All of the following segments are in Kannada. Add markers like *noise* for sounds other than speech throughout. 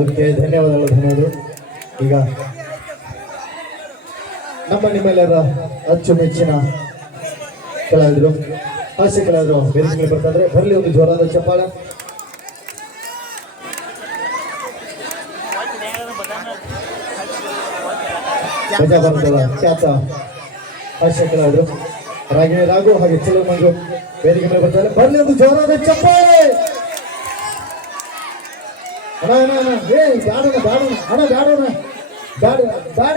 ಓಕೆ, ಧನ್ಯವಾದಗಳು ಧನ್ಯವಾದಗಳು. ಈಗ ನಮ್ಮ ನಿಮ್ಮೆಲ್ಲರ ಅಚ್ಚುಮೆಚ್ಚಿನ ಕಲಾವಿದರು, ಹಾಸ್ಯ ಕಲಾವಿದರು ವೇದಿಕೆ ಬರ್ತಾರೆ ಬರಲಿ, ಒಂದು ಜೋರಾದ ಚಪ್ಪಾಳೆ. ಮಜಾ ಬರ್ತದ ಖ್ಯಾತ ಹಾಸ್ಯ ಕಲಾವಿದರು. ರಾಗಿಣಿ ರಾಘು ಹಾಗೆ ಚಲೋ ಮಂಜು ವೇದಿಕೆ ಮೇಲೆ ಬರ್ತಾರೆ. ಬನ್ನಿ ಒಂದು ಜೋರಾದ ಚಪ್ಪಾಳೆ. ಅಣ್ಣ ಅಣ್ಣ ಅಣ್ಣ. ಏ ಬ್ಯಾಡಣ ಬ್ಯಾಡಣ ಅಣ್ಣ ಬ್ಯಾಡಣ ಬ್ಯಾಡ ಬ್ಯಾಡ.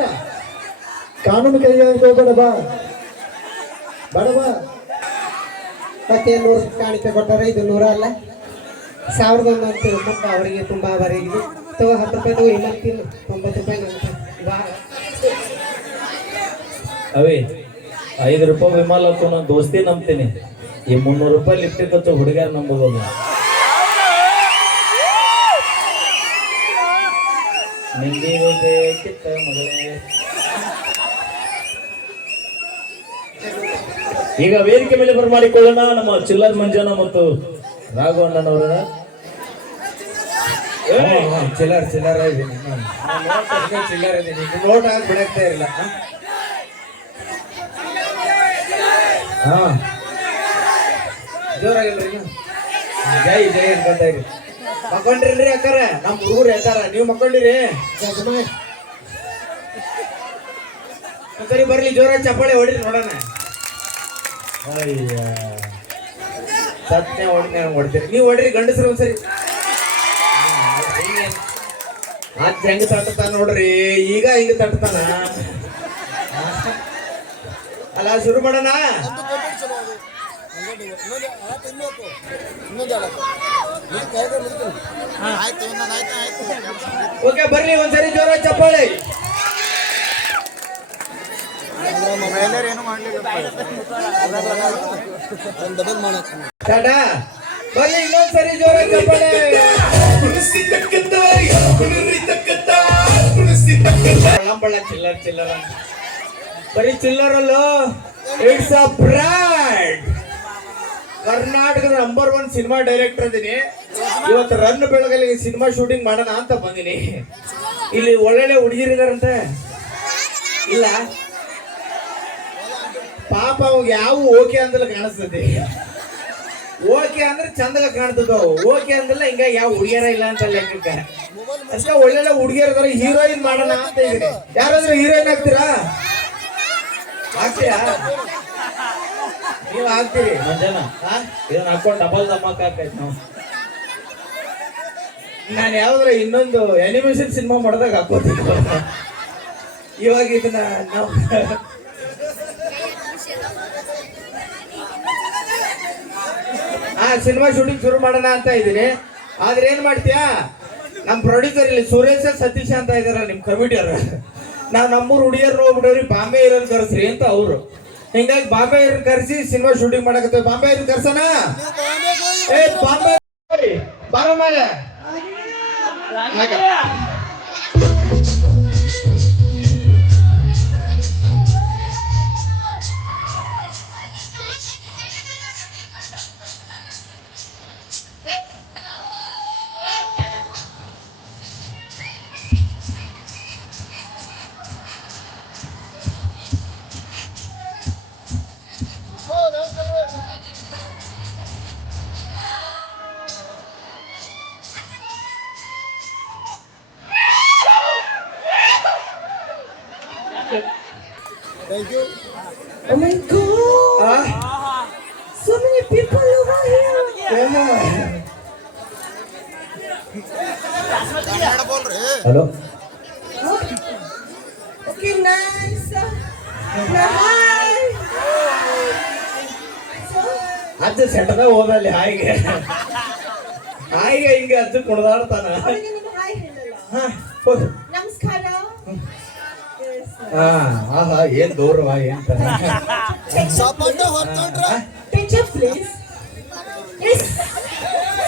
ಕಾನೂನು ಕೈ ಹೋಗ್ಬೇಡ ಬಾ. ಬೇಡ ಬಾ. ಮತ್ತೆ ನೂರು ಕಾಣಿಕೆ ಕೊಟ್ಟಾರೆ ಇದು ನೂರ ಅಲ್ಲ. ಸಾವಿರದ ಒಂದು ಅಂತ ಮುಂದೆ ಅವರಿಗೆ ತುಂಬಾ ಅವರಿಗೆ ಇದು. ತಗೋ ಹತ್ತು ರೂಪಾಯಿ ತಗೋ ಇನ್ನೊಂದು ತಿನ್ನು ತೊಂಬತ್ತು ರೂಪಾಯಿ ಬಾ. ಅವೇ ಐದು ರೂಪಾಯಿ ವಿಮಾಲ ನಾನು ದೋಸ್ತಿ ನಂಬ್ತೀನಿ. ಈ ಮುನ್ನೂರು ರೂಪಾಯಿ ಲಿಫ್ಟ್ ಖರ್ಚು ಹುಡುಗ್ಯಾರ ನಂಬೋದು ನಿಂಗೆ ಬೇಕಿತ್ತ ಮಗಳೇ? ಈಗ ವೇದಿಕೆ ಮೇಲೆ ಬರಮಾಡಿಕೊಳ್ಳೋಣ ನಮ್ಮ ಚಿಲ್ಲರ್ ಮಂಜನ ಮತ್ತು ರಾಘವಣ್ಣನವರ. ಚಿಲ್ಲರ್ ಚಿಲ್ಲರ್ ಇದ್ದೀನಿ ಚಿಲ್ಲರ್ ಇದ್ದೀನಿ ನೋಟ್ ಆಗಿ ಬಿಡಕ್ತಾ ಇಲ್ಲ. ಹಾ. ಜೋರಾಗಿಲ್ರಿ ಜೈ ಜೈ ಅನ್ಕೊಂತ ಇರಿ. ಮಕ್ಕೊಂಡ್ರಿ ಅಕ್ಕಾರ. ನಮ್ ಹುಡುಗರು ಹೇಳ್ತಾರ ನೀವು ಮಕ್ಕೊಂಡಿರಿ. ಸರಿ ಬರ್ಲಿ ಜೋರ ಚಪ್ಪಾಳೆ ಹೊಡಿರಿ ನೋಡೋಣ. ಅಯ್ಯ. ಸತ್ಯ ಹೊಡ್ತೀರಿ. ನೀವು ಹೊಡ್ರಿ ಗಂಡಸ್ರು ಒಂದ್ಸರಿ. ಅದ್ ಹೆಂಗ. ತಟ್ಟತಾನ ನೋಡ್ರಿ. ಈಗ ಹಿಂಗ ತಟ್ಟತಾನ ಅಲ್ಲ ಶುರು ಮಾಡೋಣ? ಓಕೆ ಬರ್ಲಿ ಒಂದ್ಸರಿ ಜೋರ ಚಪ್ಪಾಳೆ. ಟಾಟಾ ಬರ್ಲಿ ಇನ್ನೊಂದ್ಸರಿ ಜೋರ ಚಪ್ಪಾಳೆ. ಗಳಂಬಳ ಚಿಲ್ಲರ್ ಚಿಲ್ಲರ್ ಅಂತ. ಬರೀ ಚಿಲ್ಲರ್ ಅಲ್ಲೋ ಇಟ್ಸ್ ಅ ಬ್ರ್ಯಾಂಡ್ ಕರ್ನಾಟಕದ ನಂಬರ್ ಒನ್ ಸಿನಿಮಾ ಡೈರೆಕ್ಟರ್ ಅದೀನಿ. ಇವತ್ತು ರನ್ ಬೆಳಗಲ್ಲಿ ಸಿನಿಮಾ ಶೂಟಿಂಗ್ ಮಾಡೋಣ ಅಂತ ಬಂದಿನಿ. ಇಲ್ಲಿ ಒಳ್ಳೊಳ್ಳೆ ಹುಡುಗಿರಿದಾರಂತೆ ಇಲ್ಲ. ಪಾಪ ಅವಾಗ ಯಾವ ಓಕೆ ಅಂದಲ್ಲ ಕಾಣಿಸ್ತದೆ. ಓಕೆ ಅಂದ್ರೆ ಚಂದಗ ಕಾಣ್ತದ ಓಕೆ ಅಂದಲ್ಲ ಹಿಂಗ ಯಾವ ಹುಡುಗಿಯರ ಇಲ್ಲ ಅಂತ ಲೆಕ್ಕಕ್ಕೆ. ಅಷ್ಟೇ ಒಳ್ಳೊಳ್ಳೆ ಹುಡುಗಿಯರ್ ಅದಾರ ಹೀರೋಯಿನ್ ಮಾಡೋಣ ಅಂತ ಇದೀನಿ ಯಾರಾದ್ರೂ ಹೀರೋಯಿನ್ ಆಗ್ತೀರಾ? ಆಗ್ತೀರಾ ನೀವು ಆಗ್ತೀರಿ ಮಂಜನ? ಇದನ್ನ ಹಾಕೊಂಡು ಡಬಲ್ ದಮ್ಮಕ್ ಹಾಕೈತಿ ನಾವು. ನಾನು ಯಾವ್ದ್ರ ಇನ್ನೊಂದು ಅನಿಮೇಷನ್ ಸಿನಿಮಾ ಮಾಡಿದಾಗ ಹಾಕೋತೀನಿ ಇವಾಗ ಇದನ್ನ ನಾವು ಹಾ ಸಿನಿಮಾ ಶೂಟಿಂಗ್ ಶುರು ಮಾಡೋಣ ಅಂತ ಇದ್ದೀನಿ. ಆದ್ರೆ ಏನ್ ಮಾಡ್ತೀಯಾ? ನಮ್ ಪ್ರೊಡ್ಯೂಸರ್ ಇಲ್ಲಿ ಸುರೇಶ ಸತೀಶ ಅಂತ ಇದಾರ ನಿಮ್ ಕಮಿಟಿಯವ್ರು ನಾವ್ ನಮ್ಮೂರ್ ಹುಡುಗಿಯರ್ ಹೋಗ್ಬಿಟ್ಟವ್ರಿ ಬಾಂಬೆ ಇರೋನ್ ಕರ್ಸ್ರಿ ಅಂತ ಅವರು. ಹಿಂಗಾಗಿ ಬಾಂಬೆ ಇರ್ ಕರ್ಸಿ ಸಿನಿಮಾ ಶೂಟಿಂಗ್ ಮಾಡಕತ್ತೇವೆ. ಬಾಂಬೆ ಇರ್ ಕರ್ಸನ ಏ, ಬಾಂಬೆ ಬಾರ ಮೇಲೆ ಅಜ್ಜ ಸೆಟದ ಹೋದಲ್ಲಿ ಹಾಯಿಗೆ. ಹಾಯಿಗೆ ಹಿಂಗೆ ಅಜ್ಜ ಕುಡ್ದಾಡ್ತಾನ ನಮಸ್ಕಾರ. ಆಹಾ ಏನ್ ದೂರವಾ ಏನ್.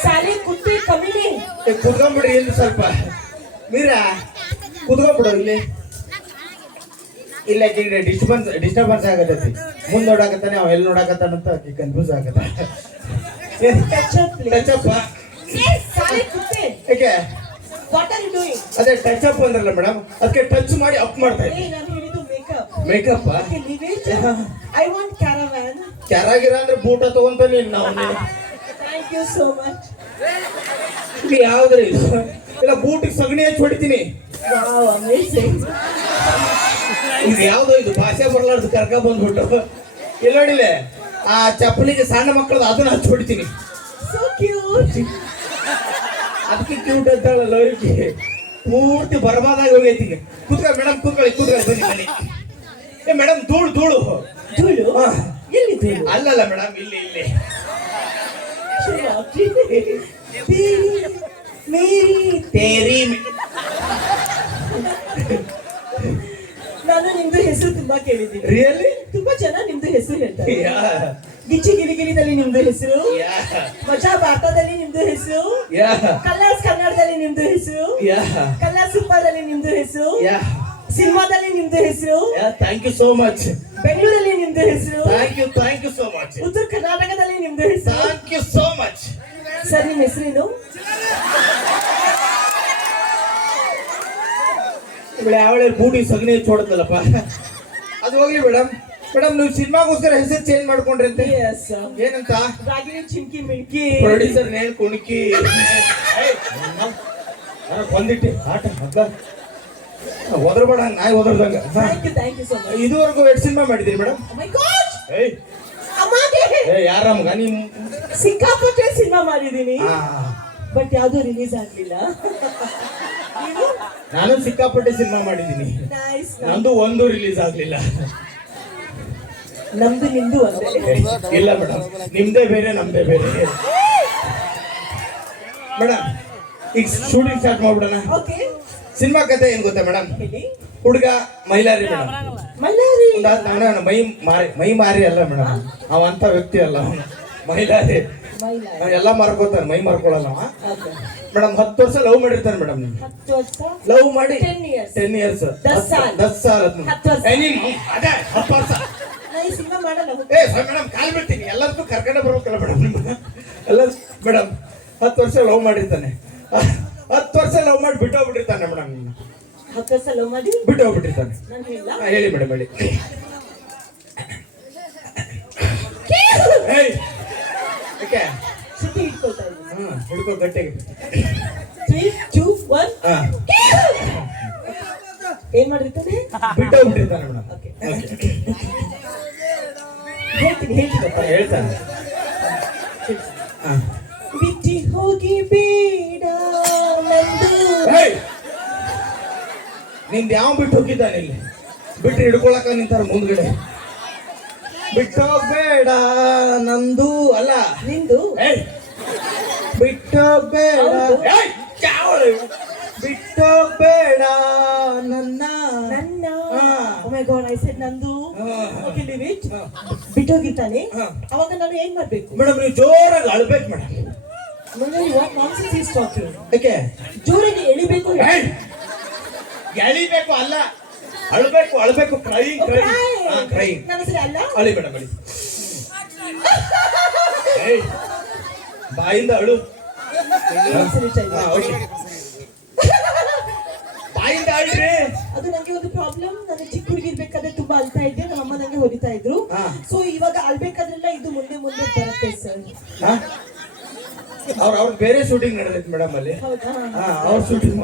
ಸಾಲೆ ಕುತ್ತಿ ಕಮಿಟಿ. ಏ, ಕುತ್ಕೊಂಡ್ಬಿಡ್ರಿ ಇಲ್ಲಿ ಸ್ವಲ್ಪ. ಮೀರಾ ಕುತ್ಕೊಂಡ್ಬಿಡು ಇಲ್ಲಿ. ಇಲ್ಲ ಆಕಿಗೆ ಡಿಸ್ಟರ್ಬೆನ್ಸ್ ಡಿಸ್ಟರ್ಬೆನ್ಸ್ ಆಗತೈತಿ ಮುಂದೆ ನೋಡಾಕತ್ತಾನೆ ಅವ ಎಲ್ಲಿ ನೋಡಾಕತ್ತಾನಂತ ಆಕಿ ಕನ್ಫ್ಯೂಸ್ ಆಗತ್ತ. Touch up? ಅದೇ ಟಚ್ ಅಪ್ ಅಂದ್ರಲ್ಲ ಮೇಡಮ್ ಅದಕ್ಕೆ ಟಚ್ ಮಾಡಿ ಅಪ್ ಮಾಡ್ತಾ ಮೇಕಪ್ caravan. ಕ್ಯಾರಾಗಿರ ಅಂದ್ರೆ ಬೂಟ ತಗೊಂತ ನೀನ್ ನಾವು. *laughs* ಇಲ್ಲಿ ಯಾವ್ದ್ರಿ? ಇಲ್ಲ ಬೂಟಿಗೆ ಸಗಣಿ ಹಚ್ಚಿ ಹೊಡಿತೀನಿ. ಇದು ಯಾವ್ದೋ ಇದು ಭಾಷೆ ಬರ್ಲಾರ್ದು ಕರ್ಕ ಬಂದ್ಬಿಟ್ಟು ಇಲ್ಲ ನೋಡಿಲೆ ಆ ಚಪ್ಪಲಿಗೆ ಸಣ್ಣ ಮಕ್ಕಳದ ಅದನ್ನ cute. ಅದಕ್ಕೆ ಕ್ಯೂಟ್ ಅಂತಾಳಲ್ಲ ಅವ್ರಿಗೆ. ಪೂರ್ತಿ ಬರ್ಬಾದಾಗಿ ಹೋಗೈತಿ ಈಗ. ಕೂತ್ಕೊಳ್ಳಿ ಮೇಡಮ್ ಕೂತ್ಕೊಳ್ಳಿ ಕೂತ್ಕೊಳ್ಳಿ ಬನ್ನಿ ಬನ್ನಿ. ಏ ಮೇಡಮ್ ಧೂಳು ಧೂಳು. ಧೂಳು? ಹಾ. ಎಲ್ಲಿ ಅಲ್ಲಲ್ಲ ಮೇಡಮ್ ಇಲ್ಲಿ ಇಲ್ಲಿ. ಮೇರಿ ತೇರಿ ನಾನು ನಿಮ್ದು ಹೆಸರು ತುಂಬಾ ಕೇಳಿದ್ದೀನಿ. ರಿಯಲಿ ತುಂಬಾ ಜನ ನಿಮ್ದು ಹೆಸರು ಹೇಳ್ತಾರೆ. ಗಿಚ್ಚಿ ಗಿರಿಗಿರಿದಲ್ಲಿ ನಿಮ್ದು ಹೆಸರು. ಮಜಾ ಭಾರತದಲ್ಲಿ ನಿಮ್ದು ಹೆಸರು. ಯಾ ಕಲರ್ಸ್ ಕನ್ನಡದಲ್ಲಿ ನಿಮ್ದು ಹೆಸರು. ಯಾ ಕಲರ್ ಸೂಪರ್ದಲ್ಲಿ ನಿಮ್ದು ಹೆಸರು. ಯಾ ಸಿನಿಮಾದಲ್ಲಿ ನಿಮ್ದು ಹೆಸರು. Yeah thank you so much ಬೆಂಗಳೂರಲ್ಲಿ ನಿಮ್ದು ಹೆಸರು. Thank you thank you so much ಉತ್ತರ ಕರ್ನಾಟಕದಲ್ಲಿ ನಿಮ್ದು ಹೆಸರು. Thank you so much sir ನಿಮ್ಮ ಹೆಸರೇನು? ಇವಳು ಅವಳೆ ಬೂಡಿ ಸಗಣಿ ಚೋಡದಲ್ಲಪ್ಪ ಅದು ಹೋಗ್ಲಿ ಮೇಡಮ್ ಮೇಡಮ್ ನೀವು ಸಿನಿಮಾಗೋಸ್ಕರ ಹೆಸರು ಚೇಂಜ್ ಮಾಡ್ಕೊಂಡ್ರಿ ಅಂತ. ಏನಂತ? ರಾಗಿಣಿ ಚಿಂಕಿ ಮಿಂಕಿ ಪ್ರೊಡ್ಯೂಸರ್ ನೇಳ್ ಕುಣಕಿ. ಬಂದಿಟ್ಟೆ. ಆಟ ಹಗ್ಗ. ಒದರ್ಬೇಡ ನಾಯಿ ಒದರ್ದಂಗ. ಇದುವರೆಗೂ ಎಷ್ಟು ಸಿನಿಮಾ ಮಾಡಿದ್ದೀರಿ ಮೇಡಮ್ ಮೈ ಗಾಡ್ ಏಯ್. ಅಮ್ಮಗೆ ಏ ಯಾರ ಮಗ ನಿಮ್ ಸಿಕ್ಕಾಪಟ್ಟೆ ಸಿನಿಮಾ ಮಾಡಿದ್ದೀನಿ. ಬಟ್ ಯಾವ್ದು ರಿಲೀಸ್ ಆಗ್ಲಿಲ್ಲ. *laughs* ನೀವು ನಾನು ಸಿಕ್ಕಾಪಟ್ಟೆ ಸಿನಿಮಾ ಮಾಡಿದ್ದೀನಿ. ನಂದು ಒಂದು ರಿಲೀಸ್ ಆಗ್ಲಿಲ್ಲ. ನಮ್ದು ನಿಮ್ದು ಒಂದೇ. ಇಲ್ಲ ಮೇಡಮ್ ನಿಮ್ದೇ ಬೇರೆ ನಮ್ದೇ ಬೇರೆ. ಮೇಡಮ್ ಈಗ ಶೂಟಿಂಗ್ ಸ್ಟಾರ್ಟ್ ಮಾಡ್ಬಿಡೋಣ. ಸಿನಿಮಾ ಕತೆ ಏನ್ ಗೊತ್ತಾ ಮೇಡಮ್ ಹುಡುಗ ಮೈಲಾರಿ ಮೇಡಮ್ ಮೈಲಾರಿ. ಮೈ ಮಾರಿ ಮೈ ಮಾರಿ ಅಲ್ಲ ಮೇಡಮ್ ಅವ ಅಂತ ವ್ಯಕ್ತಿ ಅಲ್ಲ ಅವನು. ಮೈಲಾರಿ. ಎಲ್ಲ ಮಾರ್ಕೋತಾನೆ ಮೈ ಓಕೆ ಮೇಡಮ್ ಹತ್ತು ವರ್ಷ ಲವ್ ಮಾಡಿರ್ತಾನೆ ಮೇಡಮ್ ಹತ್ತು ವರ್ಷ? ಲವ್ ಮಾಡಿ 10 years. ಟೆನ್ ಇಯರ್ಸ್ ದಸ್ ಸಾಲ್. ದಸ್ ಸಾಲ್ ಹತ್ತು ವರ್ಷ. ಅದೇ ಹತ್ತು ವರ್ಷ. ನಾ ಈ ಸಿನಿಮಾ ಮಾಡಲ್ಲ. ಏ ಮೇಡಮ್ ಕಾಲ್ ಬಿಡ್ತೀನಿ. ಎಲ್ಲದಕ್ಕೂ ಕರ್ಕೊಂಡೆ ಬರ್ಬೇಕಲ್ಲ ಮೇಡಮ್ ನಿಮ್ಗೆ. ಎಲ್ಲ ಮೇಡಮ್ ಹತ್ತು ವರ್ಷ ಲವ್ ಮಾಡಿರ್ತಾನೆ. ಹತ್ತು ವರ್ಷ ಲವ್ ಮಾಡಿ ಬಿಟ್ಟು ಹೋಗ್ಬಿಟ್ಟಿರ್ತಾನೆ ಮೇಡಮ್ ಹತ್ತು ವರ್ಷ ಲವ್ ಮಾಡಿ? ಬಿಟ್ಟು ಹೋಗ್ಬಿಟ್ಟಿರ್ತಾನೆ. ನಾನು ಹೇಳ ಹಾ, ಹೇಳಿ ಮೇಡಮ್ ಹೇಳಿ. ಏಯ್. ಓಕೆ ಸುತ್ತಿ ಇಟ್ಕೊಳ್ತಾ ಇದ್ದೀನಿ ಹಿಡ್ಕೋ ಗಟ್ಟಿಗೆ ತ್ರೀ ಟೂ ಒನ್ ಏನ್ ಮಾಡಿರ್ತಾನೆ? ಬಿಟ್ಟು ಹೋಗ್ಬಿಟ್ಟಿರ್ತಾನೆ ಮೇಡಮ್ ಹೇಳ್ತೀನಿ ಹೇಳ್ತೀನಿ. ಹೇಳ್ತಾನೆ. ಬಿಟ್ಟಿ ಹೋಗಿ ಬೇಡ ನಂದು. ಯಾವ ಬಿಟ್ಟು ಹೋಗಿದ್ದಾನೆ ಇಲ್ಲಿ? ಬಿಟ್ಟು ಹಿಡ್ಕೊಳಕ ನಿಂತಾರ ಮುಂದ್ಗಡೆ. ಬಿಟ್ಟು ಬೇಡ ನಂದು ಅಲ್ಲ. ನಿಂದು? ಏಯ್! ಬಿಟ್ಟು ಬೇಡ. ಬಿಟ್ಟು ಬೇಡ ನನ್ನ. ನನ್ನ. Oh my god I said ನಂದು. ಹಾ. Okay leave it. ಬಿಟ್ಟೋಗಿರ್ತಾನೆ ಅವಾಗ ನಾನು ಏನ್ ಮಾಡ್ಬೇಕು? ಮೇಡಮ್ ನೀವು ಜೋರಾಗಿ ಅಳ್ಬೇಕು ಮೇಡಮ್. ಮನೇಲಿ ವಾಟ್ ನಾನ್ಸೆನ್ಸ್ ಈಸ್ ಟಾಕಿಂಗ್ ಯಾಕೆ? ಜೋರಾಗಿ ಎಳಿಬೇಕು. ಎಳಿಬೇಕು ಅಲ್ಲ. ಅಳ್ಬೇಕು ಅಳ್ಬೇಕು ಕ್ರೈ ಕ್ರೈ ಹಾ ಕ್ರೈ ನನ್ನ ಹೆಸರು ಅಲ್ಲ? ಅಳಿ ಮೇಡಮ್ ಅಳಿ. ಬಾಯಿಂದ ಅಳು. ಬಾಯಿಂದ ಅದು ನನಗೆ ಒಂದು ಪ್ರಾಬ್ಲಮ್ ನಾನು ಚಿಕ್ಕ ಹುಡುಗಿರ್ಬೇಕಾದ್ರೆ ತುಂಬಾ ಅಳ್ತಾ ಇದ್ದೆ. ನಮ್ಮ ಅಮ್ಮ ನಂಗೆ ಹೊಡಿತಾ ಇದ್ರು. ಸೊ ಇವಾಗ ಅಳ್ಬೇಕಾದ್ರೆಲ್ಲ ಇದು ಮುಂದೆ ಮುಂದೆ ಬರುತ್ತೆ ಸರ್ ಅವ್ರ ಅವ್ರ ಬೇರೆ ಶೂಟಿಂಗ್ ನಡೆದೈತೆ ಮೇಡಮ್ ಅಲ್ಲಿ. ಅವ್ರ ಶೂಟಿಂಗ್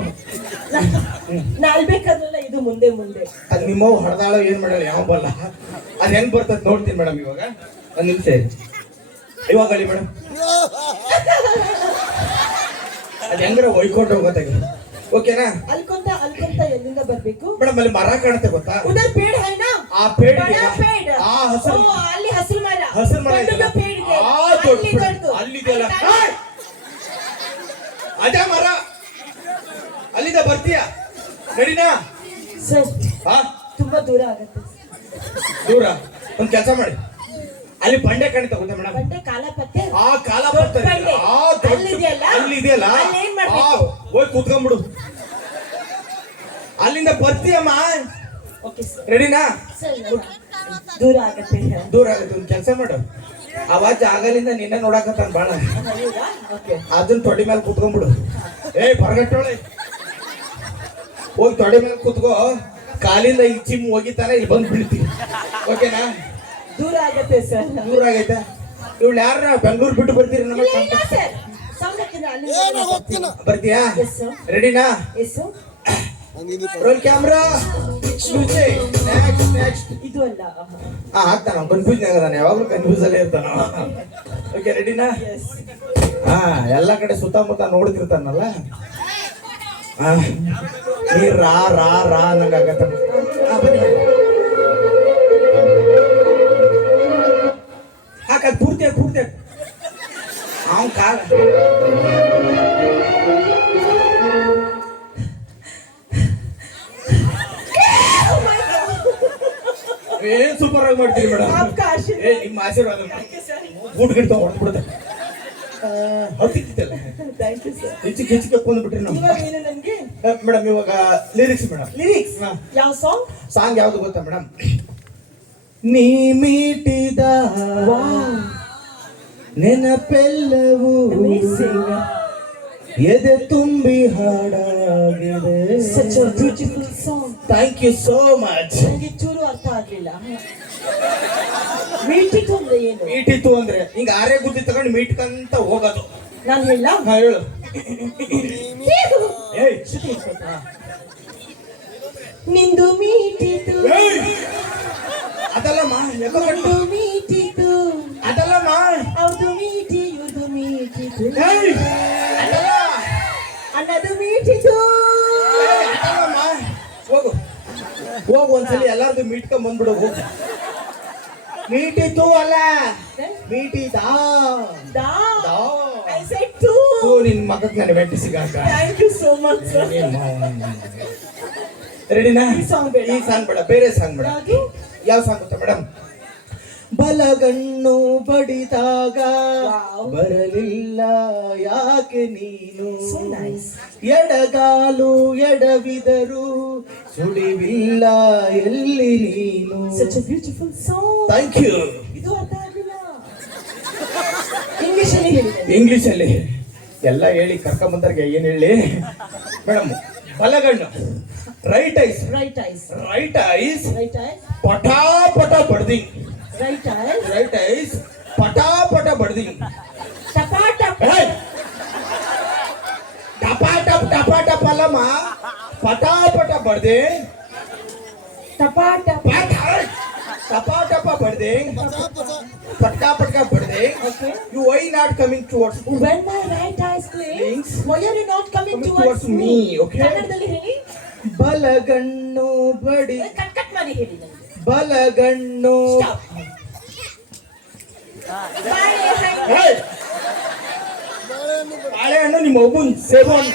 ನಾ ಅಳ್ಬೇಕಾದ್ರೆಲ್ಲ ಇದು ಮುಂದೆ ಮುಂದೆ. ಅದ್ ನಿಮ್ಮವ್ ಹೊಡೆದಾಳೋ ಏನ್ ಮಾಡಲ್ಲ ಯಾವ ಬಲ್ಲ. ಅದ್ ಹೆಂಗ್ ಬರ್ತದ ನೋಡ್ತೀನಿ ಮೇಡಮ್ ಇವಾಗ. ಒಂದ್ ನಿಮಿಷ. ಇವಾಗ ಅಲ್ಲಿ ಮೇಡಮ್ ಅದ್ ಹೆಂಗ್ರ ಒಯ್ಕೊಂಡು ಹೋಗೋತಾಗಿ ಓಕೆನಾ? ಅಲ್ಕೊಂತ ಅಲ್ಕೊಂತ ಎಲ್ಲಿಂದ ಬರ್ಬೇಕು? ಮೇಡಮ್ ಅಲ್ಲಿ ಮರ ಕಾಣುತ್ತೆ ಗೊತ್ತಾ? ಉದರ್ ಪೇಡ್ ಹೈ ಆ ಪೇಡ್ ಪೇಡ್. ಆ ಹಸಿರು ಅಲ್ಲಿ ಹಸಿರು ಮರ. ಹಸಿರು ಮರ ಇದೆಯಲ್ಲ? ಪೇಡ್ ಇದೆ. ಆ ದೊಡ್ಡ ಅಲ್ಲಿ ಏಯ್! ಅದೇ ಮರ. ಅಲ್ಲಿಂದ ಬರ್ತೀಯ? ನಡಿನಾ? ಸರ್ ಹಾ ತುಂಬಾ ದೂರ ಆಗತ್ತೆ. ದೂರ? ಒಂದ್ ಕೆಲಸ ಮಾಡಿ. ಅಲ್ಲಿ ಬಂಡೆ ಕಾಣುತ್ತೆ ಗೊತ್ತಾ ಮೇಡಮ್. ಬಂಡೆ ಕಾಲಪತ್ತೆ ಆ ಕಾಲ ಆ ಅಲ್ಲಿ ಇದೆಯಲ್ಲ ಇದೆಯಲ್ಲ ಅಲ್ಲಿ ಏನ್ ಮಾಡ್ಬೇಕು? ಹೋಗಿ ಕೂತ್ಕೊಂಡ್ಬಿಡು. ಅಲ್ಲಿಂದ ಬರ್ತೀಯಮ್ಮ ಓಕೆ ಸರ್. ರೆಡಿನಾ ದೂರ ಆಗತ್ತೆ ದೂರ ಆಗುತ್ತೆ ಒಂದು ಕೆಲಸ ಮಾಡು. ಅವಾಜ್ ಆಗಲಿಂದ ನಿನ್ನ ನೋಡಕತ್ತಾನ ಬಾಳ. ಅದನ್ನ ತೊಡೆ ಮೇಲೆ ಕುತ್ಕೊಂಡ್ಬಿಡು. ಏ ಹೊರಗಟ್ಟೋಳೆ. ಹೋಗಿ ತೊಡೆ ಮೇಲೆ ಕೂತ್ಕೋ. ಕಾಲಿಂದ ಈ ಚಿಮ್ ಹೋಗಿತಾನೆ ಇಲ್ಲಿ ಬಂದು ಬೀಳ್ತೀವಿ ಓಕೆನಾ? ದೂರ ಆಗತ್ತೆ ಸರ್. ದೂರ ಆಗೈತೆ? ಇವ್ಳು ಯಾರ ಬೆಂಗಳೂರು ಬಿಟ್ಟು ಬರ್ತೀರಿ ನಮ್ಮ ಇಲ್ಲ ಸರ್. ಅಲ್ಲಿ ಬರ್ತೀಯಾ. ರೆಡಿನಾ ಎಷ್ಟು ರೋಲ್ ಕ್ಯಾಮ್ರಾ ನೆಕ್ಸ್ಟ್ ನೆಕ್ಸ್ಟ್ ಇದು ಅಲ್ಲ. ಹಾ ಆಗ್ತಾನ. ಕನ್ಫ್ಯೂಸ್ ಆಗದಾನೆ ಯಾವಾಗಲೂ ಕನ್ಫ್ಯೂಸ್ ಅಲ್ಲೇ ಇರ್ತಾನ ಓಕೆ ರೆಡಿನಾ ಎಸ್ ಹಾ ಎಲ್ಲ ಕಡೆ ಸುತ್ತಮುತ್ತ ನೋಡ್ತಿರ್ತಾನಲ್ಲ? ಹಾ ನೀ ರಾ ರಾ ರಾ ಅನ್ನಂಗ ಆಗತ್ತ. ಹಾ ಬನ್ನಿ. ಹಾಕದ್ ಕೂಡ್ತೆ ಕೂಡ್ತೆ ಅವ್ನು ಕಾಲ ಏನ್ ಸೂಪರ್ ಆಗಿ ಮಾಡ್ತೀರಿ ಮೇಡಮ್ ಏ ನಿಮ್ಮ ಆಶೀರ್ವಾದ ಬೂಟ್ ಗಿಡ ಹೊಡೆದ್ಬಿಡುತ್ತೆ ಹತ್ತಿತ್ತಲ್ಲ ಹೆಚ್ಚಿಗೆ ಹೆಚ್ಚಿಗೆ ಕೊಂದ್ಬಿಟ್ರಿ ನಾವು ಮೇಡಮ್ ಇವಾಗ ಲಿರಿಕ್ಸ್ ಮೇಡಮ್ ಲಿರಿಕ್ಸ್ ಯಾವ ಸಾಂಗ್ ಸಾಂಗ್ ಯಾವುದು ಗೊತ್ತಾ ಮೇಡಮ್ ನೀ ಮೀಟಿದ ನೆನಪೆಲ್ಲವೂ ಎದೆ ತುಂಬಿ ಹಾಡಾಗಿದೆ. Such a beautiful song thank you so much ನನಗೆ ಚೂರು ಅರ್ಥ ಆಗಲಿಲ್ಲ. ಮೀಟಿತು ಅಂದ್ರೆ ಏನು? ಮೀಟಿತ್ತು ಅಂದ್ರೆ ಹಿಂಗ ಆರೇ ಗುದ್ದಿ ತಗೊಂಡು ಮೀಟ್ಕಂತ ಹೋಗೋದು. ನಾನು ಹೇಳ? ಹಾ ಹೇಳು. ಏಯ್. ನಿಂದು ಮೀಟಿತು! ಅದಲ್ಲಮ್ಮ ಕಟ್ಟು. ಮೀಟಿತು ಅದಲ್ಲಮ್ಮ ಅವ್ರದು ಮೀಟಿ ಇವ್ರದು ಮೀಟಿತು! ಅದಲ್ಲ. ಅನ್ನದು ಮೀಟಿತು ಅದಲ್ಲಮ್ಮ. ಹೋಗು. ಹೋಗು ಒಂದ್ಸಲಿ ಎಲ್ಲಾರ್ದು ಮೀಟ್ಕೊಂಡ್ ಬಂದ್ಬಿಡು ಹೋಗು. ಮೀಟಿತು ಅಲ್ಲ. ಮೀಟಿದಾ ದಾ. ದಾ. ಐ ಸೆಡ್ ಟು ಓ ನಿನ್ ಮಗಕ್ ನನಗೆ ಬೆಟ್ಟಿ ಸಿಗಾಕ. Thank you so much sir ರೆಡಿನಾ ಈ ಸಾಂಗ್ ಬೇಡ. ಈ ಸಾಂಗ್ ಬೇಡ ಬೇರೆ ಸಾಂಗ್ ಬೇಡ. ಯಾವ ಸಾಂಗ್ ಗೊತ್ತಾ ಮೇಡಮ್ ಬಲಗಣ್ಣು ಬಡಿದಾಗ. ಬರಲಿಲ್ಲ ಯಾಕೆ ನೀನು. ಎಡಗಾಲು ಎಡವಿದರು ಸುಳಿವಿಲ್ಲ ಎಲ್ಲಿ ನೀನು? Beautiful song. ಥ್ಯಾಂಕ್ ಯು ಇದು ಅರ್ಥ ಆಗ್ಲಿಲ್ಲ. ಇಂಗ್ಲಿಷ್ ಅಲ್ಲಿ ಇಂಗ್ಲಿಷ್ ಅಲ್ಲಿ ಎಲ್ಲ ಹೇಳಿ ಕರ್ಕೊಂಬಂದರ್ಗೆ ಏನ್ ಹೇಳಿ? Madam ಬಲಗಣ್ಣು. Right eyes right eyes right eyes right eyes ಪಟಾ ಪಟ ಬಡ್ದಿ ರೈಟ್ ಐಸ್ ರೈಟ್ ಐಸ್ ಪಟಾ ಪಟ ಬಡ್ದಿ ಟಪಾಟ ಏಯ್! ಟಪಾ ಟಪ್ ಟಪಾ ಟಪ್ ಅಲ್ಲಮ್ಮ ಪಟಾ ಪಟ ಬಡ್ದೆ ಟಪಾಟ ಪಾಠ ಟಪಾ ಟಪ ಬಡ್ದೆ ಪಟ್ಕಾ ಪಟ್ಕಾ ಬಡ್ದೆ Okay. You why not coming towards When my right eyes clean, Blinks. why are you not coming Coming towards, towards me, okay? ಕನ್ನಡದಲ್ಲಿ ಹೇಳಿ ಬಲಗಣ್ಣು ಬಡಿ ಕಟ್ ಕಟ್ ಮಾಡಿ ಹೇಳಿ ನನಗೆ ಬಲಗಣ್ಣು. ಬಾಳೆಹಣ್ಣು. ನಿಮ್ಮ ಒಬ್ಬನ್ ಸೇಬು you.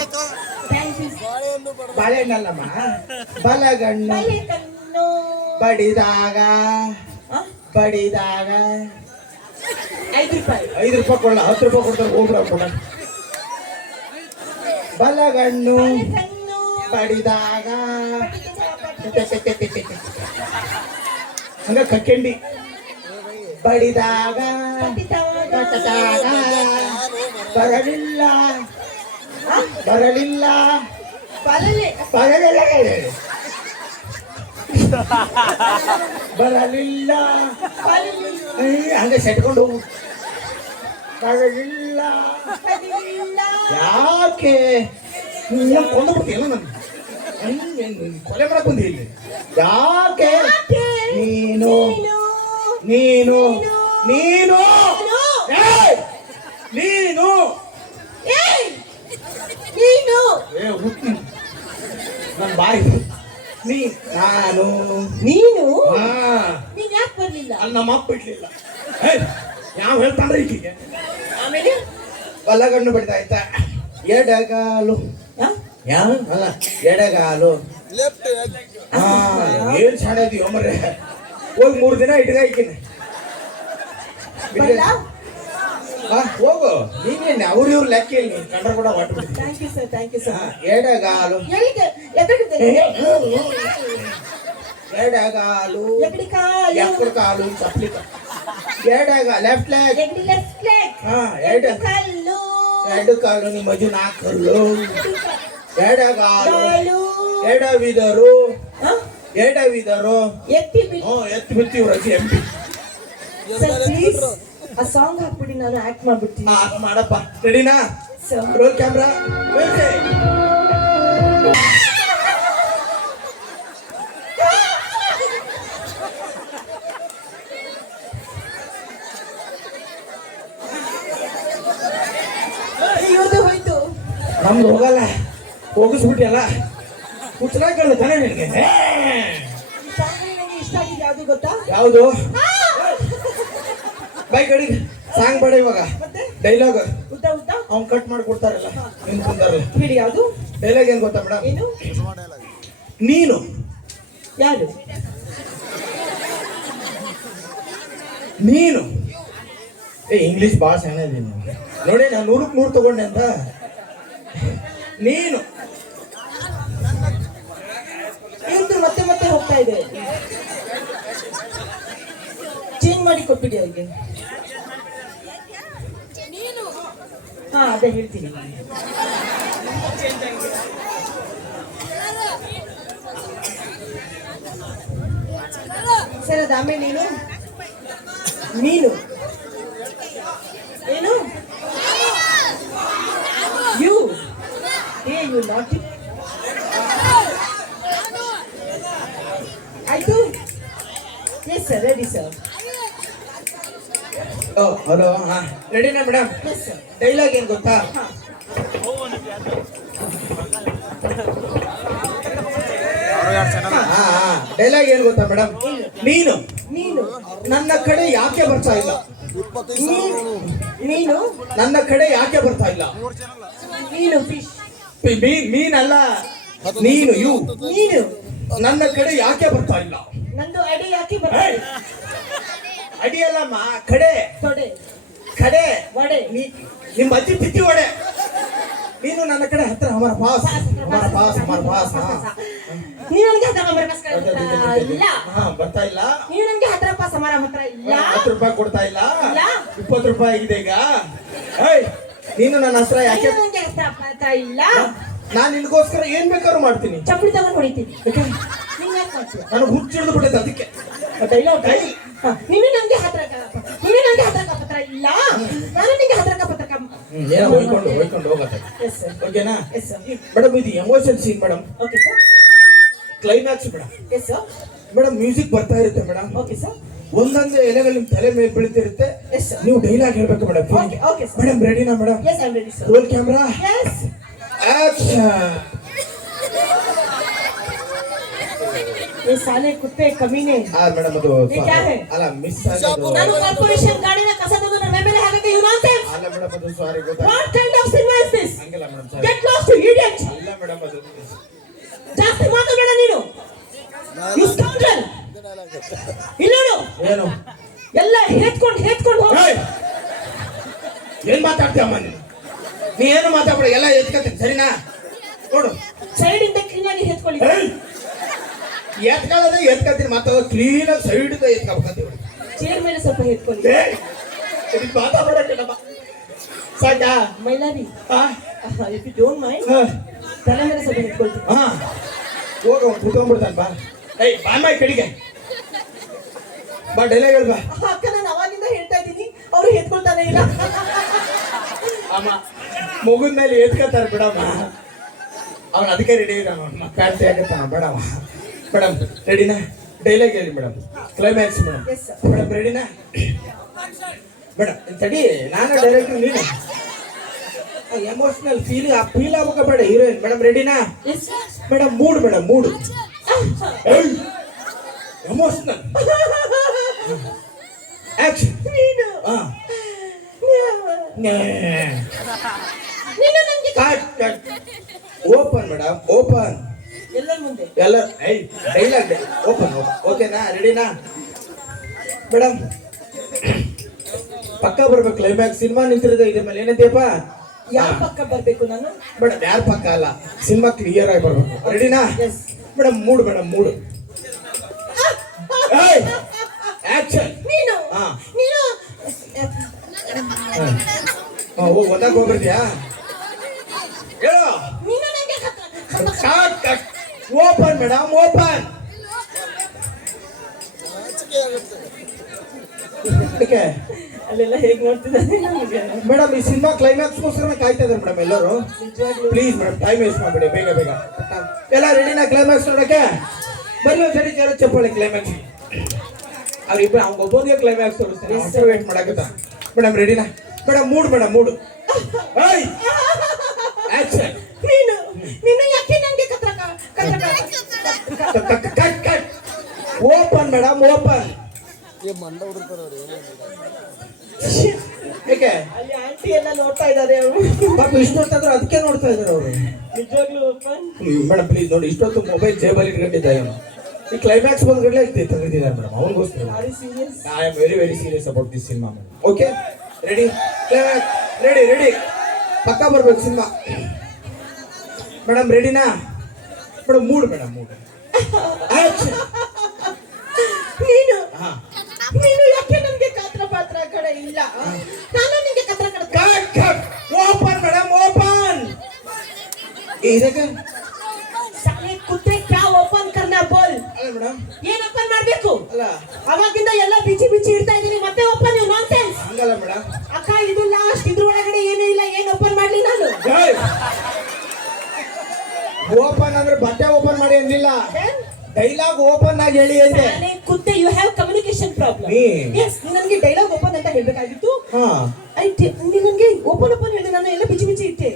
ಬಾಳೆಹಣ್ಣಲ್ಲಮ್ಮ. ಬಲಗಣ್ಣು. ಬಡಿದಾಗ. ಬಡಿದಾಗ. ಐದು ರೂಪಾಯಿ. ಐದು ರೂಪಾಯಿ ಕೊಡಲ್ಲ ಹತ್ತು ರೂಪಾಯಿ ಕೊಡ್ತಾರೆ ಹೋಗ್ಬಿಡ ಕೊಡ ಬಲಗಣ್ಣು. ಬಡಿದಾಗ. ಹಂಗ ಕಕ್ಕೆಂಡಿ. ಬಡಿದಾಗ ಬರಲಿಲ್ಲ. ಬರಲಿಲ್ಲ. ಬರಲಿಲ್ಲ ಬರಲಿಲ್ಲ. ಹಂಗ ಸೆಟ್ಕೊಂಡು. ಹೋಗು ಬರಲಿಲ್ಲ. ಯಾಕೆ? ಕೊಂದು ಬಿಡ್ತೀಯಲ್ಲ ನಾನು. ಕೊಲೆ ಮಾಡಕ್ ಬಂದಿ ಇಲ್ಲಿ? ಯಾಕೆ? ನೀನು ನೀನು. ನೀನು ನೀನು ನೀನು. ಏಯ್! ನೀನು. ಏಯ್! ನೀನು. ಏ ಹುಟ್ಟಿ ನನ್ನ ಬಾಯಿ ನೀ ನಾನು. ನೀನು? ಹಾ. ನೀನ್ ಯಾಕೆ ಬರ್ಲಿಲ್ಲ? ಅಲ್ಲಿ ನಮ್ಮ ಅಪ್ಪ ಇಡ್ಲಿಲ್ಲ ಯಾವ ಹೇಳ್ತಾನೆ ಈಗಿಗೆ ಆಮೇಲೆ? ಬಲಗಣ್ಣು ಬಿಡ್ತಾ ಆಯ್ತಾ ಎಡಗಾಲು. ಯಾವ? ಯಾ ಅಲ್ಲ ಎಡಗಾಲು. ಹಾ ಏನ್ ಇದೀಯೋ ಮರ್ರೆ ಹೋಗಿ ಮೂರು ದಿನ ಇಟ್ಕಾಯ್ಕಿನ ಬರ್ಲಾ? ಹೋಗು. ನೀನೇನು? ಅವ್ರ ಇವ್ರ ಲೆಕ್ಕ ಇಲ್ಲ ನೀನ್ ಕಂಡ್ರೆ ಕೂಡ ಒಟ್ಟು ಬಿಡ್ತೀನಿ. Thank you sir thank you ಹಾ, ಸರ್ ಎಡಗಾಲು. ಎಲ್ಲಿಗೆ? ಎದುರಿದೆ ಎಡಗಾಲು. ಎಕಡಿ ಕಾಲು. ಎಕ್ಕಡ ಕಾಲು ಚಪ್ಲಿ ಎಡಗ ಲೆಫ್ಟ್ ಲೆಗ್ ಎಕಡಿ ಲೆಫ್ಟ್ ಲೆಗ್ ಹಾ ಎಡ ಎಕಡಿ ಕಲ್ಲು ಎರಡು ಕಾಲು ನಿಮ್ಮ ಅಜ್ಜು ನಾಲ್ಕು ಎಡಗಾಲು ಎತ್ತಿ ಬಿಟ್ಟು ಹ್ಞೂ ಎತ್ತು ಬಿತ್ತಿ ಇವ್ರಜ್ಜಿ ಎಂ ಪಿ ಸರ್ ಪ್ಲೀಸ್ ಆ ಸಾಂಗ್ ಹಾಕ್ಬಿಡಿ ನಾನು ಆಕ್ಟ್ ಮಾಡ್ಬಿಡ್ತೀನಿ. ಮಾಡಪ್ಪ. ರೆಡಿನಾ ಸರ್ ರೋಲ್ ಕ್ಯಾಮ್ರಾ ಇವ್ರದ್ದು ಹೋಯ್ತು. ನಮ್ದು ಹೋಗಲ್ಲ. ಹೋಗಿಸ್ಬಿಟ್ಟಿಯಲ್ಲ ಕೇಳಿದ ತಾನೇ ನನಗೆ? ಇಷ್ಟ ಆಗಿದೆ ಯಾವ್ದು ಗೊತ್ತಾ? ಯಾವುದು ಬೈ ಕಡಿ ಸಾಂಗ್ ಬೇಡ ಇವಾಗ. ಮತ್ತೆ? ಡೈಲಾಗ್. ಉದ್ದ ಉದ್ದ? ಅವ್ನ್ ಕಟ್ ಮಾಡಿ ಕೊಡ್ತಾರಲ್ಲ ನಿನ್ ಕುಂತಾರಲ್ಲ ಬಿಡಿ ಯಾವುದು? ಡೈಲಾಗ್ ಏನ್ ಗೊತ್ತಾ ಮೇಡಮ್? ಏನು? ನೀನು. ಯಾರು? ನೀನು. ಏ ಇಂಗ್ಲಿಷ್ ಭಾಳ ಸಣ್ಣ ನೋಡಿ ನಾನು ನೂರಕ್ಕೆ ನೂರು ತಗೊಂಡೆ ಅಂತ. ನೀನು ಇವ್ರದ್ದು ಮತ್ತೆ ಮತ್ತೆ ಹೋಗ್ತಾ ಇದೆ. ಚೇಂಜ್ ಮಾಡಿ ಕೊಟ್ಬಿಡಿ ಅವ್ರಿಗೆ. ಹಾ, ಅದೇ ಹೇಳ್ತೀನಿ. ಸರ್ ಅದಾಮೇಲೆ ನೀನು? ನೀನು ಏನು ಯು ಏ ಯು ನಾಟ್ ಆಯ್ತು yes sir ready sir hello ಹಾ. ರೆಡಿನಾ ಮೇಡಮ್ ಡೈಲಾಗ್ ಏನ್ ಗೊತ್ತಾ? ಹಾ. ಹಾ ಡೈಲಾಗ್ ಏನು ಗೊತ್ತಾ ಮೇಡಮ್ ನೀನು. ನೀನು. ನನ್ನ ಕಡೆ ಯಾಕೆ ಬರ್ತಾ ಇಲ್ಲ? ನೀನು. ನೀನು? ನನ್ನ ಕಡೆ ಯಾಕೆ ಬರ್ತಾ ಇಲ್ಲ? ನೀನು ಫಿಶ್ ಮೀ- ಮೀ- ಮೀನಲ್ಲ. ನೀನು ಯು ನೀನು. ನನ್ನ ಕಡೆ ಯಾಕೆ ಬರ್ತಾ ಇಲ್ಲ? ನಂದು ಅಡಿ ಯಾಕೆ ಬರ್ತಾ ಬರ್ತಾರೆ ಅಡಿಯಲ್ಲಮ್ಮ ಕಡೆ. ತೊಡೆ. ಕಡೆ. ವಡೆ. ನೀ ನಿಮ್ಮ ಅಜ್ಜಿ ಬಿತ್ತಿ ಒಡೆ ನೀನು ನನ್ನ ಕಡೆ ಹತ್ರ ಹಮಾರ ಪಾಸ್. ಹಮಾರ ಪಾಸ್ ಹಮಾರ ಪಾಸ್ ನೀನು ನನಗೆ ಹತ್ರ ನಂಬರ್ ಪಾಸ್ ಇಲ್ಲ. ಹಾ ಬರ್ತಾ ಇಲ್ಲ. ನೀನು ನನಗೆ ಹತ್ರ ಪಾಸ್ ಹಮಾರ ಹತ್ರ ಇಲ್ಲ. ಹತ್ತು ರೂಪಾಯಿ ಕೊಡ್ತಾ ಇಲ್ಲ. ಇಪ್ಪತ್ತು ರೂಪಾಯಿ ಆಗಿದೆ ಈಗ. ಏಯ್ ನೀನು ನನ್ನ ಹತ್ರ ಯಾಕೆ ನೀನು ನನಗೆ ಹತ್ರ ಇಲ್ಲ. ನಾನು ನಿನಗೋಸ್ಕರ ಏನ್ ಬೇಕಾದ್ರೂ ಮಾಡ್ತೀನಿ. ಚಪ್ಪಲಿ ತಗೊಂಡು ಹೊಡಿತೀನಿ. ನಾನು ಹುಚ್ಚಿಡ್ದು ಬಿಟ್ಟೈತೆ ಅದಕ್ಕೆ. ಡೈಲಾಗ್ ನೀನು ನೀನು ಪತ್ರ ಇಲ್ಲ. ನಾನು ಏನೋ ಹೋಯ್ಕೊಂಡು ಹೋಯ್ಕೊಂಡು ಹೋಗತ್ತೆ. ಓಕೆನಾ ಸರ್ ಮೇಡಮ್ ಇದು emotion scene madam okay sir climax madam yes sir madam music ಬರ್ತಾ ಇರುತ್ತೆ ಮೇಡಮ್ ಓಕೆ ಸರ್ ಒಂದೊಂದು ಎಲೆಗಳು ನಿಮ್ ತಲೆ ಮೇಲೆ ಬೀಳ್ತಿರುತ್ತೆ. ನೀವು ಡೈಲಾಗ್ ಹೇಳ್ಬೇಕು ಮೇಡಮ್ ಮೇಡಮ್ ರೆಡಿನಾ ಮೇಡಮ್ ರೋಲ್ ಕ್ಯಾಮ್ರಾ ये साले कुत्ते कमीने ಆ ಮೇಡಮ್ ಅದು ಏ, ಕ್ಯಾ ಹೈ? ಅಲ್ಲ ಮಿಸ್ ಆಗೋದು ನಾನು ಕಾರ್ಪೊರೇಷನ್ ಗಾಡಿನ ಕಸ ತೆಗೆದು ನನ್ನ ಮೇಲೆ ಹಾಕಕ್ಕೆ ಯು ನಾನ್ಸೆನ್ಸ್ ಅಲ್ಲ ಮೇಡಮ್ ಅದು ಸಾರಿ ಗೊತ್ತಾ what kind of cinema is this ಹಂಗಿಲ್ಲ madam sorry get lost idiot ಅಲ್ಲ ಮೇಡಮ್ ಅದು ಜಾಸ್ತಿ ಮಾತಾಡಬೇಡ ನೀನು ಯು ಸ್ಕೌಂಡ್ರಲ್ ಇಲ್ಲ ನೋಡು ಏನು ಎಲ್ಲ ಹೇತ್ಕೊಂಡು ಹೇತ್ಕೊಂಡು ಹೋಗಿ ಏಯ್! ಏನ್ ಮಾತಾಡ್ತೀಯಮ್ಮ ನೀನು ನೀ ಏನು ಮಾತಾಡ್ಬೇಡ ಎಲ್ಲ ಎತ್ಕತ್ತೀನಿ ಸರಿನಾ? ನೋಡು. ಸೈಡ್ ಇಂದ ಕ್ಲೀನ್ ಆಗಿ ಹೇತ್ಕೊಳ್ಳಿ ಏಯ್! ಎತ್ಕೊಳ್ಳೋದೇ ಎತ್ಕತ್ತೀನಿ ಮಾತಾಡೋ ಕ್ಲೀನ್ ಆಗಿ ಸೈಡ್ ಎತ್ಕೊಬೇಕಂತೀವಿ ಚೇರ್ ಮೇಲೆ ಸ್ವಲ್ಪ ಹೇತ್ಕೊಳ್ಳಿ ಏಯ್! ಇದಕ್ಕೆ ಮಾತಾಡ್ಬೇಡಕ್ಕಿಲ್ಲಮ್ಮ ಸಾಕಾ? Mylari if you don't mind ತಲೆ ಮೇಲೆ ಸ್ವಲ್ಪ ಎತ್ಕೊಳ್ತೀನಿ. ಹಾ. ಹೋಗ ಕುತ್ಕೊಂಡ್ಬಿಡ್ತಾನೆ ಬಾ. ಏಯ್ ಬಾಮ್ಮ ಈ ಕಡಿಗೆ. ಬಾ ಡೈಲಾಗ್ ಹೇಳ್ಬಾ ಅಕ್ಕ ನಾನು ಅವಾಗಿಂದ ಹೇಳ್ತಾ ಇದ್ದೀನಿ ಅವ್ರು ಎತ್ಕೊಳ್ತಾನೆ ಇಲ್ಲ. ಅಮ್ಮ ಮಗುದ ಮೇಲೆ ಎತ್ಕೋತಾರೆ ಬಿಡಮ್ಮ. ಅವ್ನು ಅದಕ್ಕೆ ರೆಡಿ ಇದ್ದಾನ ಪ್ಯಾಂಟ್ ಆಗತ್ತಾನ ಬೇಡಮ್ಮ. ಮೇಡಮ್ ರೆಡಿನಾ ಡೈಲಾಗ್ ಹೇಳಿ ಮೇಡಮ್ ಕ್ಲೈಮ್ಯಾಕ್ಸ್ ಮೇಡಮ್. ಮೇಡಮ್ ರೆಡಿನಾ ಮೇಡಮ್ ತಡಿ ನಾನು ಡೈರೆಕ್ಟರ್ ನೀನು. ಎಮೋಷನಲ್ ಫೀಲ್ ಆ ಫೀಲ್ ಆಗ್ಬೇಕ ಬೇಡ ಹೀರೋಯಿನ್ ಮೇಡಮ್ ರೆಡಿನಾ madam mood madam mood. Emotional action ಹಾಂ ಹಾ ಓಪನ್ ಮೇಡಮ್ ಓಪನ್ ಎಲ್ಲ ಡೈಲಾಗ್ ಓಪನ್ ಓಕೆನಾ ರೆಡಿನಾ ಮೇಡಮ್ ಪಕ್ಕ ಬರ್ಬೇಕು ಕ್ಲೈಮ್ಯಾಕ್ಸ್ ಸಿನಿಮಾ ನಿಂತಿರೋದು ಇದ್ರ ಮೇಲೆ ಏನಂತೀಯಪ್ಪ ಯಾವ ಪಕ್ಕ ಬರ್ಬೇಕು ನಾನು? ಮೇಡಮ್ ಯಾರ ಪಕ್ಕ ಅಲ್ಲ? ಸಿನಿಮಾ ಕ್ಲಿಯರ್ ಆಗಿ ಬರ್ಬೇಕು. ರೆಡಿನಾ. Madam mood madam mood. Action ನೀನು? ಹಾ. ನೀನು? ಹೋಗಿ ಒಂದಾಗ ಹೋಗ್ಬಿಡ್ತೀಯಾ? ಹೇಳು. Open madam open. ಅಲ್ಲೆಲ್ಲ ಹೇಗೆ ನೋಡ್ತಿದ್ದಾರೆ ಮೇಡಮ್ ಈ ಸಿನಿಮಾ ಕ್ಲೈಮ್ಯಾಕ್ಸ್ಗೋಸ್ಕರ ಕಾಯ್ತಾ ಇದ್ದಾರೆ ಮೇಡಮ್ ಎಲ್ಲರೂ. ಪ್ಲೀಸ್ ಮೇಡಮ್ ಟೈಮ್ ವೇಸ್ಟ್ ಮಾಡಬೇಡಿ ಬೇಗ ಬೇಗ. ಎಲ್ಲ ರೆಡಿನಾ ಕ್ಲೈಮ್ಯಾಕ್ಸ್ ನೋಡಕ್ಕೆ ಬರೀ ಒಂದ್ಸರಿ ಜರ ಚಪ್ಪಾಳಿ ಕ್ಲೈಮ್ಯಾಕ್ಸ್ ಅವ್ರಿಬ್ಬರು ಅವ್ನ ಒಬ್ಬನಿಗೆ ಕ್ಲೈಮ್ಯಾಕ್ಸ್ ತೋರಿಸ್ತಾರೆ ವೇಟ್ ಮಾಡಕತ್ತ ಮೇಡಮ್ ರೆಡಿನಾ ಮೇಡಮ್ ಮೂಡ್ ಮೇಡಮ್ ಮೂಡು. ಏಯ್! ಆಕ್ಷನ್ ನೀನು ನೀನು ಯಾಕೆ ನನಗೆ ಕತ್ರ ಕತ್ರ cut cut open madam open ಏಕೆ? ಅಲ್ಲಿ ಆಂಟಿ ಎಲ್ಲ ನೋಡ್ತಾ ಇದ್ದಾರೆ ಅವರು. ಪಾಪ ಇಷ್ಟೊತ್ತಾದ್ರೂ ಅದಕ್ಕೆ ನೋಡ್ತಾ ಇದ್ದಾರೆ ಅವರು. ನಿಜವಾಗ್ಲೂ ಓಪನ್ ಮೇಡಮ್ ಪ್ಲೀಸ್ ನೋಡಿ ಇಷ್ಟೊತ್ತು ಮೊಬೈಲ್ ಜೇಬಲ್ಲಿ ಇಟ್ಕೊಂಡಿದ್ದ ಇವನು. ಈ ಕ್ಲೈಮ್ಯಾಕ್ಸ್ ಬಂದ್ಗಡೆ ತೆಗೆದಿದ್ದಾರೆ madam serious I am very very serious about this cinema okay ready climax ready ready ಪಕ್ಕ ಬರ್ಬೇಕು ಸಿನಿಮಾ. ಮೇಡಮ್ ರೆಡಿನಾ ಮೇಡಮ್ ಮೂಡ್ ಮೇಡಮ್ ಮೂಡ್. ನೀನು ನೀನು ಯಾಕೆ ನನಗೆ ಕಾತ್ರ ಪಾತ್ರ ಕಡೆ ಇಲ್ಲ? ನಾನು ನಿಮಗೆ ಕತ್ರ ಕಡೆ ಓಪನ್ ಮೇಡಮ್ ಓಪನ್ ಇದಕ್ಕೆ? ಸಾಲೆ ಕುತ್ತೆ ಕ್ಯಾ ಓಪನ್ ಕರ್ನಾ ಬೋಲ್? ಅಲ್ಲ ಮೇಡಮ್ ಏನು ಓಪನ್ ಮಾಡಬೇಕು? ಅಲ್ಲ. ಅವಾಗಿಂದ ಎಲ್ಲ ಬಿಚ್ಚಿ ಬಿಚ್ಚಿ ಇರ್ತಾ ಇದೀನಿ ಮಾಡಿ ಅಂದಿಲ್ಲ. ಡೈಲಾಗ್ ಓಪನ್ ಆಗಿ ಹೇಳಿ ಅಂದೆ. ಕುತ್ತೆ you have communication problem. Yes ನನಗೆ ಡೈಲಾಗ್ ಓಪನ್ ಅಂತ ಹೇಳ್ಬೇಕಾಗಿತ್ತು. ಹಾ. ಐ ನೀ ನನಗೆ ಓಪನ್ ಓಪನ್ ಹೇಳಿದೆ. ನಾನು ಎಲ್ಲ ಬಿಚಿ ಬಿಚಿ ಇಟ್ಟೆ.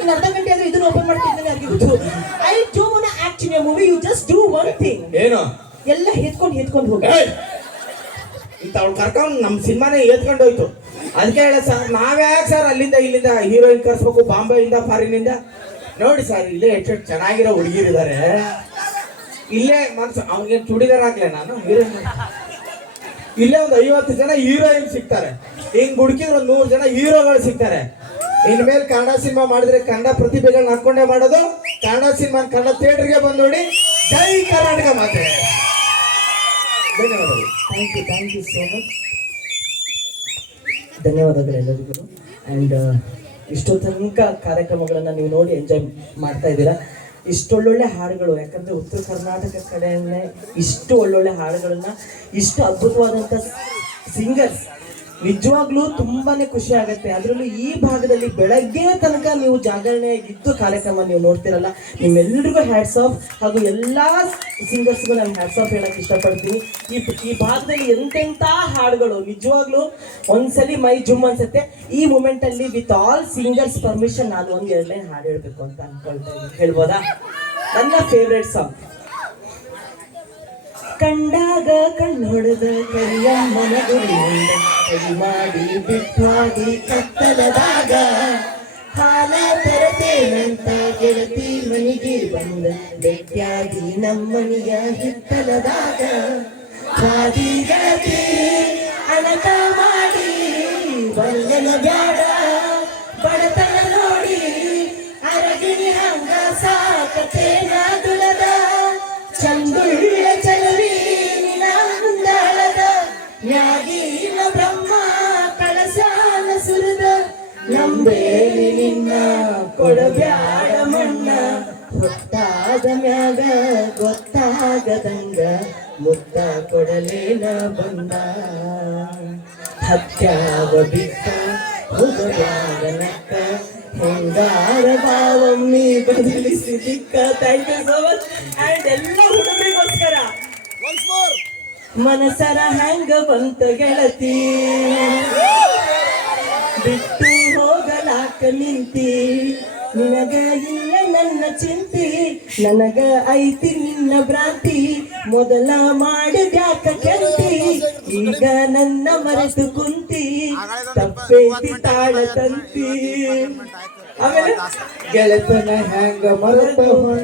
ಇನ್ನು ಅರ್ಧ ಗಂಟೆ ಆದ್ರೆ ಇದನ್ನ ಓಪನ್ ಮಾಡ್ತಿದ್ದೇನೆ ಆಗಿತ್ತು I do want act in movie you just do one thing ಏನು? ಎಲ್ಲ ಹೆತ್ಕೊಂಡು ಹೆತ್ಕೊಂಡು ಹೋಗಿ! ಇಂತ ಅವ್ಳು ಕರ್ಕೊಂಡು ನಮ್ಮ ಸಿನಿಮಾನೇ ಎತ್ಕೊಂಡು ಹೋಯ್ತು ಅದಕ್ಕೆ ಹೇಳ ಸರ್ ನಾವ್ಯಾಕೆ ಸರ್ ಅಲ್ಲಿಂದ ಇಲ್ಲಿಂದ ಹೀರೋಯಿನ್ ಕರ್ಸ್ಬೇಕು? ಬಾಂಬೆಯಿಂದ ಫಾರಿನಿಂದ ನೋಡಿ ಸರ್, ಇಲ್ಲೇ ಎಷ್ಟು ಚೆನ್ನಾಗಿರೋ ಹುಡುಗಿರಿದ್ದಾರೆ ಇಲ್ಲೇ ಮನ್ಸು, ಅವ್ನಿಗೆ ಚೂಡಿದಾರ ಹಾಕ್ಲೆ ನಾನು? ಹೀರೋಯಿನ್ ಇಲ್ಲೇ ಒಂದು ಐವತ್ತು ಜನ ಹೀರೋಯಿನ್ ಸಿಗ್ತಾರೆ. ಹಿಂಗ್ ಹುಡುಕಿದ್ರೆ ಒಂದು ನೂರು ಜನ ಹೀರೋಗಳು ಸಿಗ್ತಾರೆ. ಇನ್ಮೇಲೆ ಕನ್ನಡ ಸಿನಿಮಾ ಮಾಡಿದ್ರೆ ಕನ್ನಡ ಪ್ರತಿಭೆಗಳನ್ನ ಹಾಕೊಂಡೇ ಮಾಡೋದು. ಕನ್ನಡ ಸಿನಿಮಾ, ಕನ್ನಡ ಥಿಯೇಟರ್ಗೆ ಬಂದು ನೋಡಿ. ಜೈ ಕರ್ನಾಟಕ ಮಾತೆ. ಧನ್ಯವಾದಗಳು. Thank you thank you so much ಧನ್ಯವಾದಗಳು ಎಲ್ಲರಿಗೂ. ಆ್ಯಂಡ್ ಇಷ್ಟೋ ತನಕ ಕಾರ್ಯಕ್ರಮಗಳನ್ನು ನೀವು ನೋಡಿ ಎಂಜಾಯ್ ಮಾಡ್ತಾ ಇದ್ದೀರಾ? ಇಷ್ಟೊಳ್ಳೊಳ್ಳೆ ಹಾಡುಗಳು, ಯಾಕಂದರೆ ಉತ್ತರ ಕರ್ನಾಟಕ ಕಡೆಯನ್ನೇ ಇಷ್ಟು ಒಳ್ಳೊಳ್ಳೆ ಹಾಡುಗಳನ್ನು, ಇಷ್ಟು ಅದ್ಭುತವಾದಂಥ ಸಿಂಗರ್ಸ್ ನಿಜವಾಗ್ಲೂ ತುಂಬಾನೇ ಖುಷಿ ಆಗುತ್ತೆ. ಅದರಲ್ಲೂ ಈ ಭಾಗದಲ್ಲಿ ಬೆಳಗ್ಗೆ ತನಕ ನೀವು ಜಾಗರಣೆಯಾಗಿದ್ದು ಕಾರ್ಯಕ್ರಮ ನೀವು ನೋಡ್ತಿರಲ್ಲ. ನಿಮ್ಮೆಲ್ಲರಿಗೂ ಹ್ಯಾಟ್ಸ್ ಆಫ್ ಹಾಗೂ ಎಲ್ಲ ಸಿಂಗರ್ಸ್ಗೂ ನಾನು ಹ್ಯಾಟ್ಸ್ ಆಫ್ ಹೇಳಕ್ ಇಷ್ಟಪಡ್ತೀನಿ. ಈ ಈ ಭಾಗದಲ್ಲಿ ಎಂತೆಂಥ ಹಾಡುಗಳು ನಿಜವಾಗ್ಲೂ ಒಂದ್ಸಲಿ ಮೈ ಜುಮ್ ಅನ್ಸುತ್ತೆ. ಈ ಮೂಮೆಂಟ್ ಅಲ್ಲಿ ವಿತ್ ಆಲ್ ಸಿಂಗರ್ಸ್ ಪರ್ಮಿಷನ್ ನಾನು ಒಂದ್ ಎರಡನೇ ಹಾಡು ಹೇಳ್ಬೇಕು ಅಂತ ಅನ್ಕೊಳ್ತಾ ಇದ್ದೀನಿ. ಹೇಳ್ಬೋದಾ? ನನ್ನ ಫೇವ್ರೆಟ್ ಸಾಂಗ್ ಕಂಡಾಗ ಕಣ್ಣೊಡೆದ ಕರಿಯ ಗುಡಿಯಿಂದ ಕೈ ಮಾಡಿ ಬಿಟ್ಟಾಗಿ ಕತ್ತಲದಾಗ ಹಾಲ ತರತೇನಂತ ಗೆಳತಿ ಮನಿಗೆ ಬಂದ. ಬೆಟ್ಟಿಯಾಗಿ ನಮ್ಮನೆಯ ಹಿತ್ತಲದಾಗ ಹಾದಿ ಕೊಡಲೇನ ಬಂದ. ಹತ್ಯಾವ ಬಿಟ್ಟ ಹೋಗಬ್ಯಾಡ ಹೊಂಗಾರ ಬಾವಮ್ಮಿ ಬದಲಿಸಿ ದಿಕ್ಕ thank you so much and ಎಲ್ಲ ಹುಡುಗರಿಗೋಸ್ಕರ ಮನಸರ ಹ್ಯಾಂಗ ಬಂತ ಗೆಳತಿ? ಬಿಟ್ಟು ಹೋಗಲಾಕ ನಿಂತಿ? ನಿನಗ ಇಲ್ಲ ನನ್ನ ಚಿಂತಿ ನನಗ ಐತಿ ನಿನ್ನ ಭ್ರಾಂತಿ. ಮೊದಲ ಮಾಡಿದ್ಯಾಕ ಕೆಂತಿ ಈಗ ನನ್ನ ಮರೆತು ಕುಂತಿ. ತಪ್ಪೇತಿ ತಾಳ ತಂತಿ. ಆಮೇಲೆ ಗೆಳೆತನ ಹ್ಯಾಂಗ ಮರೆತ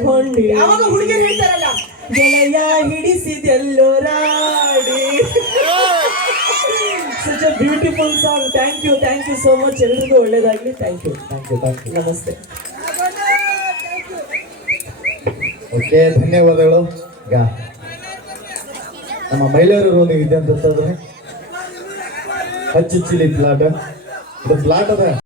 ಹೊಂಡಿ ಅವಾಗ ಹುಡುಗಿಯರು ಹೇಳ್ತಾರಲ್ಲ? ಗೆಳೆಯ ಹಿಡಿಸಿದೆಲ್ಲೋ ರಾಡಿ. Such a beautiful song thank you thank you so much ಎಲ್ರಿಗೂ ಒಳ್ಳೇದಾಗಲಿ. Thank you thank you thank you ನಮಸ್ತೆ. ಓಕೆ ಧನ್ಯವಾದಗಳು. ಈಗ ನಮ್ಮ ಮಹಿಳೆಯರು ಇದೆ ಅಂತ ಹಚ್ಚು ಚಿಲಿ ಪ್ಲಾಟ್ ಇದು ಪ್ಲಾಟ್ ಅದ.